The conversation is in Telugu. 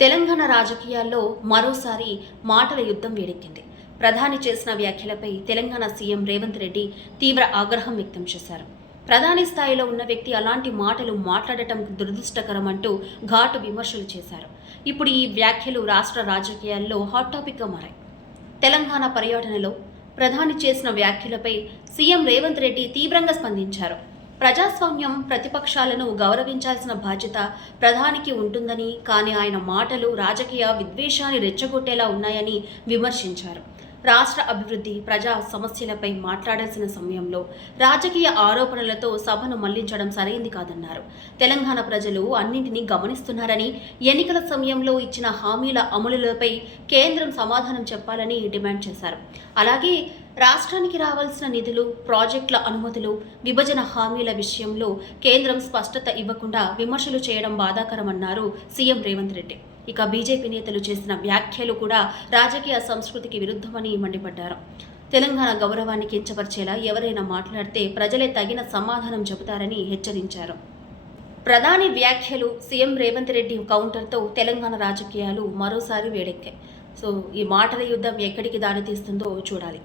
తెలంగాణ రాజకీయాల్లో మరోసారి మాటల యుద్ధం వేడెక్కింది. ప్రధాని చేసిన వ్యాఖ్యలపై తెలంగాణ సీఎం రేవంత్ రెడ్డి తీవ్ర ఆగ్రహం వ్యక్తం చేశారు. ప్రధాని స్థాయిలో ఉన్న వ్యక్తి అలాంటి మాటలు మాట్లాడటం దురదృష్టకరం అంటూ ఘాటు విమర్శలు చేశారు. ఇప్పుడు ఈ వ్యాఖ్యలు రాష్ట్ర రాజకీయాల్లో హాట్ టాపిక్గా మారాయి. తెలంగాణ పర్యటనలో ప్రధాని చేసిన వ్యాఖ్యలపై సీఎం రేవంత్ రెడ్డి తీవ్రంగా స్పందించారు. ప్రజాస్వామ్యం, ప్రతిపక్షాలను గౌరవించాల్సిన బాధ్యత ప్రధానికి ఉంటుందని, కానీ ఆయన మాటలు రాజకీయ విద్వేషాన్ని రెచ్చగొట్టేలా ఉన్నాయని విమర్శించారు. రాష్ట్ర అభివృద్ధి, ప్రజా సమస్యలపై మాట్లాడాల్సిన సమయంలో రాజకీయ ఆరోపణలతో సభను మళ్లించడం సరైంది కాదన్నారు. తెలంగాణ ప్రజలు అన్నింటినీ గమనిస్తున్నారని, ఎన్నికల సమయంలో ఇచ్చిన హామీల అమలులపై కేంద్రం సమాధానం చెప్పాలని డిమాండ్ చేశారు. అలాగే రాష్ట్రానికి రావాల్సిన నిధులు, ప్రాజెక్టుల అనుమతులు, విభజన హామీల విషయంలో కేంద్రం స్పష్టత ఇవ్వకుండా విమర్శలు చేయడం బాధాకరమన్నారు సీఎం రేవంత్ రెడ్డి. ఇక బీజేపీ నేతలు చేసిన వ్యాఖ్యలు కూడా రాజకీయ సంస్కృతికి విరుద్ధమని మండిపడ్డారు. తెలంగాణ గౌరవాన్ని కించపరిచేలా ఎవరైనా మాట్లాడితే ప్రజలే తగిన సమాధానం చెబుతారని హెచ్చరించారు. ప్రధాని వ్యాఖ్యలు, సీఎం రేవంత్ రెడ్డి కౌంటర్తో తెలంగాణ రాజకీయాలు మరోసారి వేడెక్కాయి. ఈ మాటల యుద్ధం ఎక్కడికి దారితీస్తుందో చూడాలి.